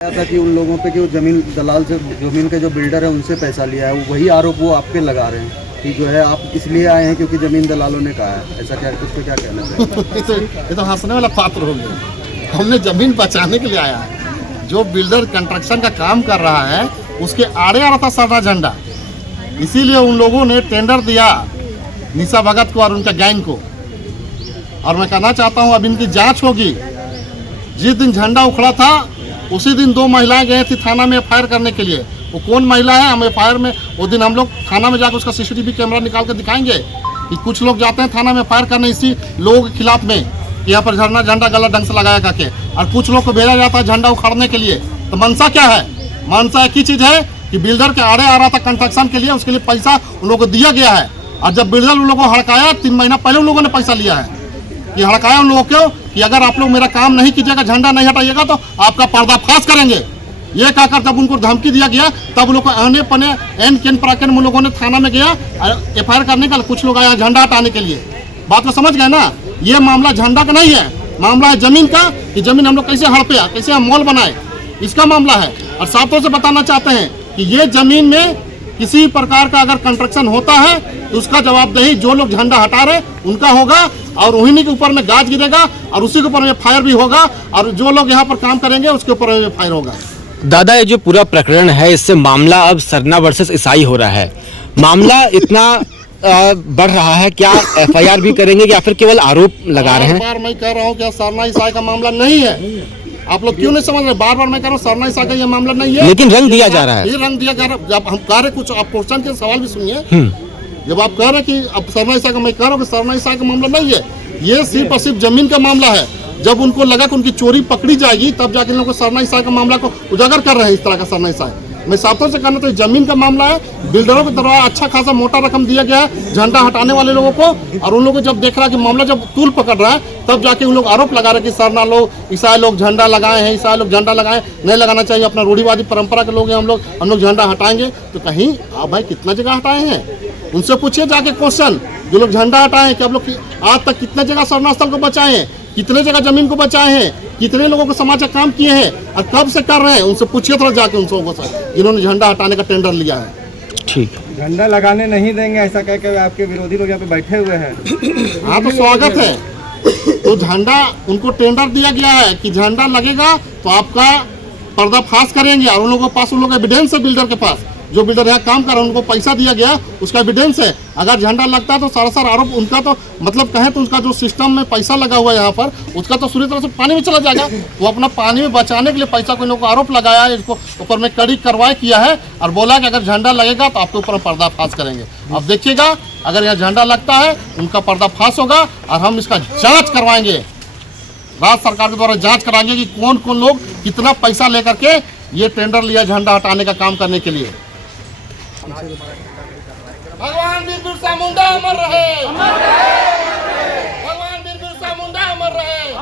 था कि उन लोगों पे कि वो जमीन दलाल से, जमीन के जो बिल्डर है उनसे पैसा लिया है, वही आरोप वो आप पे लगा रहे हैं कि जो है आप इसलिए आए हैं क्योंकि जमीन दलालों ने कहा है। ऐसा क्या, कुछ पे क्या कहना चाहिए? ये तो हंसने वाला पात्र हो गया। हमने जमीन बचाने के लिए आया है। जो बिल्डर कंस्ट्रक्शन का काम कर रहा है उसके आड़े आ रहा था सरना झंडा, इसीलिए उन लोगों ने टेंडर दिया निशा भगत को और उनके गैंग को। और मैं कहना चाहता हूं अब इनकी जांच होगी। जिस दिन झंडा उखड़ा था उसी दिन 2 महिलाएं गए थी थाना में एफआईआर करने के लिए। वो कौन महिला है, हम एफआईआर में वो दिन हम लोग थाना में जाकर उसका सीसीटीवी कैमरा निकाल कर दिखाएंगे कि कुछ लोग जाते हैं थाना में एफआईआर करने इसी लोगों के खिलाफ में कि यहाँ पर झंडा गलत ढंग से लगाया करके, और कुछ लोग को भेजा जाता है झंडा उखाड़ने के लिए। तो मंशा क्या है? मंशा एक ही चीज़ है कि बिल्डर के आड़े आ रहा था कंस्ट्रक्शन के लिए, उसके लिए पैसा उन लोगों को दिया गया है। और जब बिल्डर उन लोगों को हड़काया 3 महीना पहले उन लोगों ने पैसा लिया है कि हड़काया उन लोगों को कि अगर आप लोग मेरा काम नहीं कीजिएगा, झंडा नहीं हटाइएगा तो आपका पर्दाफाश करेंगे। ये कहकर जब उनको धमकी दिया गया तब उन लोग को आने पने एन केन प्राकेन उन लोगों ने थाना में गया एफआईआर करने का। कुछ लोग आया झंडा हटाने के लिए। बात को समझ गए ना? ये मामला झंडा का नहीं है, मामला है जमीन का कि जमीन हम लोग कैसे हड़पे, कैसे हम मॉल बनाए, इसका मामला है। और साफ तौर से बताना चाहते हैं कि ये जमीन में किसी प्रकार का अगर कंस्ट्रक्शन होता है तो उसका जवाबदेही जो लोग झंडा हटा रहे उनका होगा, और उन्हीं के ऊपर में गाज गिरेगा और उसी के ऊपर में फायर भी होगा, और जो लोग यहाँ पर काम करेंगे उसके ऊपर में फायर होगा। दादा, ये जो पूरा प्रकरण है इससे मामला अब सरना वर्सेस ईसाई हो रहा है। मामला इतना बढ़ रहा है, क्या एफआईआर भी करेंगे या फिर केवल आरोप लगा रहे हैं? बार मैं कह रहा हूँ कि सरना ईसाई का मामला नहीं है। आप लोग क्यों नहीं समझ रहे? बार बार मैं कह रहा हूँ सरना ईसाई का ये मामला नहीं है, लेकिन रंग दिया जा रहा है। ये रंग दिया जा रहा है। जब हम कह रहे कुछ, आप क्वेश्चन के सवाल भी सुनिए। जब आप कह रहे कि अब सरना ईसाई का, मैं कह रहा हूँ कि सरना ईसाई का मामला नहीं है, ये सिर्फ और सिर्फ जमीन का मामला है। जब उनको लगा कि उनकी चोरी पकड़ी जाएगी तब जाके लोगों को सरना ईसाई का मामला को उजागर कर रहे हैं। इस तरह का सरना ईसाई मैं साफ तौर से कहना तो जमीन का मामला है। बिल्डरों के द्वारा अच्छा खासा मोटा रकम दिया गया है झंडा हटाने वाले लोगों को, और उन लोगों को जब देख रहा है कि मामला जब तूल पकड़ रहा है तब जाके उन लोग आरोप लगा रहे हैं कि सरना लोग, ईसाई लोग झंडा लगाए हैं, ईसाई लोग झंडा लगाए, नहीं लगाना चाहिए, अपना रूढ़िवादी परंपरा के लोग हैं हम लोग झंडा हटाएंगे। तो कहीं आप भाई कितना जगह हटाए हैं? उनसे पूछिए जाके क्वेश्चन, जो लोग झंडा हटाए कि आप लोग आज तक कितने जगह सरना स्थल को बचाए हैं, कितने जगह जमीन को बचाए हैं, कितने लोगों को समाज का काम किए हैं और कब से कर रहे हैं? उनसे पूछिए थोड़ा जाके उन लोगों से जिन्होंने झंडा हटाने का टेंडर लिया है। ठीक, झंडा लगाने नहीं देंगे ऐसा कह के आपके विरोधी लोग यहाँ पे बैठे हुए हैं। हाँ तो स्वागत है। तो झंडा उनको टेंडर दिया गया है कि झंडा लगेगा तो आपका पर्दाफाश करेंगे, और उन लोगों के पास उन लोग एविडेंस है, बिल्डर के पास जो बिल्डर यहाँ काम कर रहे हैं उनको पैसा दिया गया उसका एविडेंस है। अगर झंडा लगता है तो सारा आरोप उनका, तो मतलब कहें तो उसका जो सिस्टम में पैसा लगा हुआ है यहाँ पर उसका तो पूरी तरह से पानी में चला जाएगा। वो अपना पानी में बचाने के लिए पैसा कोई लोग आरोप लगाया है, इसको ऊपर में कड़ी कार्रवाई किया है और बोला कि अगर झंडा लगेगा तो आपके ऊपर पर्दाफाश करेंगे। अब देखिएगा अगर यहाँ झंडा लगता है उनका पर्दाफाश होगा और हम इसका जाँच करवाएंगे, राज्य सरकार के द्वारा जाँच कराएंगे कि कौन कौन लोग कितना पैसा लेकर के ये टेंडर लिया झंडा हटाने का काम करने के लिए। भगवान वीर बिरसा मुंडा अमर रहे। भगवान वीर बिरसा मुंडा अमर रहे।